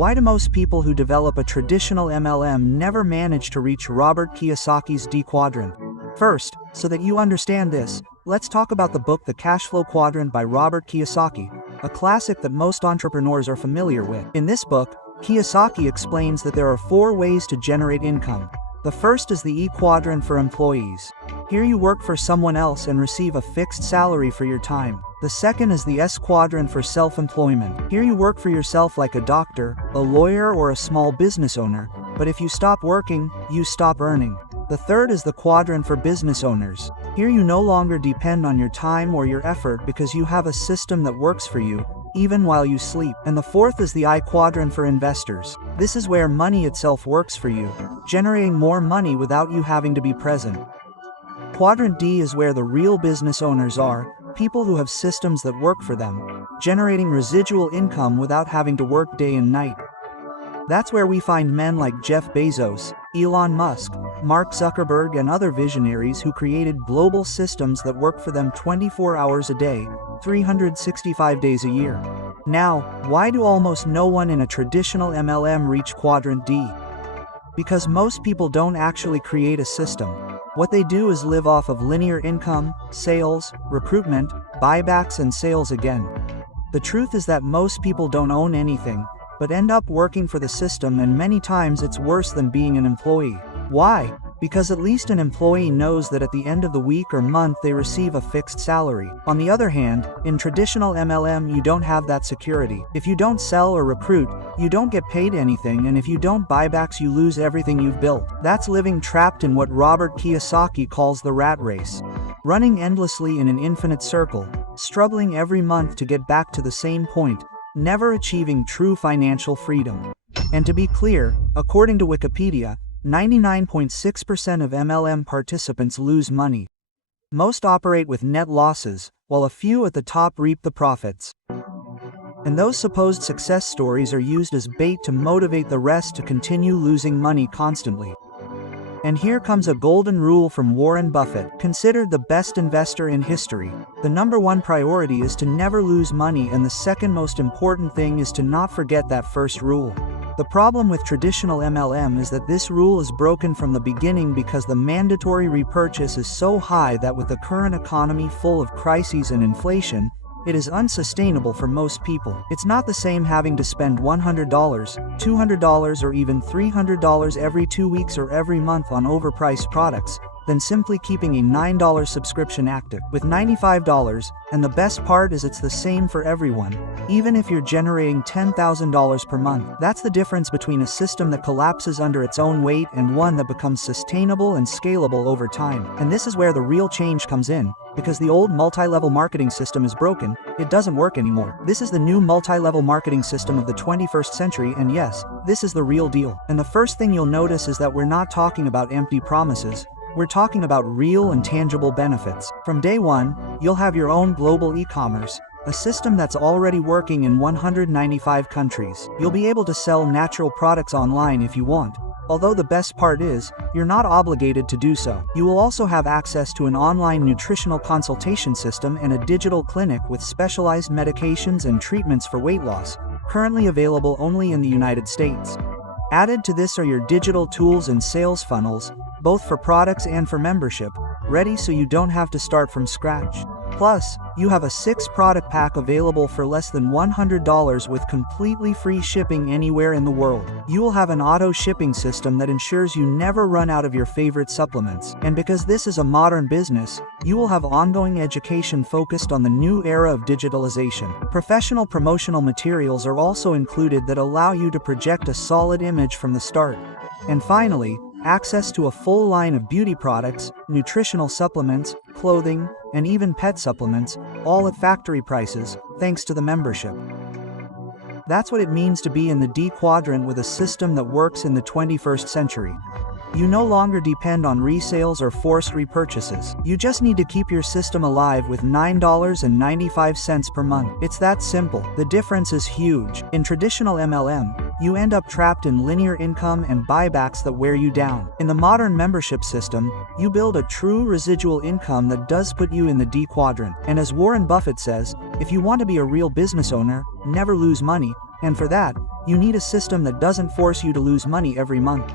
Why do most people who develop a traditional MLM never manage to reach Robert Kiyosaki's D quadrant? First, so that you understand this, let's talk about the book The Cash Flow Quadrant by Robert Kiyosaki, a classic that most entrepreneurs are familiar with. In this book, Kiyosaki explains that there are 4 ways to generate income. The first is the E quadrant for employees. Here you work for someone else and receive a fixed salary for your time. The second is the S quadrant for self-employment. Here you work for yourself like a doctor, a lawyer, or a small business owner, but if you stop working, you stop earning. The third is the quadrant for business owners. Here you no longer depend on your time or your effort because you have a system that works for you, even while you sleep. And the fourth is the I quadrant for investors. This is where money itself works for you, generating more money without you having to be present. Quadrant D is where the real business owners are, people who have systems that work for them, generating residual income without having to work day and night. That's where we find men like Jeff Bezos, Elon Musk, Mark Zuckerberg, and other visionaries who created global systems that work for them 24 hours a day, 365 days a year. Now, why do almost no one in a traditional MLM reach quadrant D? Because most people don't actually create a system. What they do is live off of linear income, sales, recruitment, buybacks, and sales again. The truth is that most people don't own anything, but end up working for the system, and many times it's worse than being an employee. Why? Because at least an employee knows that at the end of the week or month they receive a fixed salary. On the other hand, in traditional MLM you don't have that security. If you don't sell or recruit, you don't get paid anything, and if you don't buybacks you lose everything you've built. That's living trapped in what Robert Kiyosaki calls the rat race. Running endlessly in an infinite circle, struggling every month to get back to the same point, never achieving true financial freedom. And to be clear, according to Wikipedia, 99.6% of MLM participants lose money. Most operate with net losses, while a few at the top reap the profits. And those supposed success stories are used as bait to motivate the rest to continue losing money constantly. And here comes a golden rule from Warren Buffett, considered the best investor in history. The number 1 priority is to never lose money, and the second most important thing is to not forget that first rule. The problem with traditional MLM is that this rule is broken from the beginning because the mandatory repurchase is so high that with the current economy full of crises and inflation, it is unsustainable for most people. It's not the same having to spend $100, $200, or even $300 every 2 weeks or every month on overpriced products, than simply keeping a $9 subscription active with $95, and the best part is it's the same for everyone, even if you're generating $10,000 per month. That's the difference between a system that collapses under its own weight and one that becomes sustainable and scalable over time. And this is where the real change comes in, because the old multi-level marketing system is broken, it doesn't work anymore. This is the new multi-level marketing system of the 21st century, and yes, this is the real deal. And the first thing you'll notice is that we're not talking about empty promises. We're talking about real and tangible benefits. From day one, you'll have your own global e-commerce, a system that's already working in 195 countries. You'll be able to sell natural products online if you want, although the best part is, you're not obligated to do so. You will also have access to an online nutritional consultation system and a digital clinic with specialized medications and treatments for weight loss, currently available only in the United States. Added to this are your digital tools and sales funnels, both for products and for membership, ready so you don't have to start from scratch. Plus, you have a 6-product pack available for less than $100 with completely free shipping anywhere in the world. You will have an auto shipping system that ensures you never run out of your favorite supplements. And because this is a modern business, you will have ongoing education focused on the new era of digitalization. Professional promotional materials are also included that allow you to project a solid image from the start. And finally, access to a full line of beauty products, nutritional supplements, clothing, and even pet supplements, all at factory prices, thanks to the membership. That's what it means to be in the D quadrant with a system that works in the 21st century. You no longer depend on resales or forced repurchases. You just need to keep your system alive with $9.95 per month. It's that simple. The difference is huge. In traditional MLM, you end up trapped in linear income and buybacks that wear you down. In the modern membership system, you build a true residual income that does put you in the D quadrant. And as Warren Buffett says, if you want to be a real business owner, never lose money, And for that, you need a system that doesn't force you to lose money every month.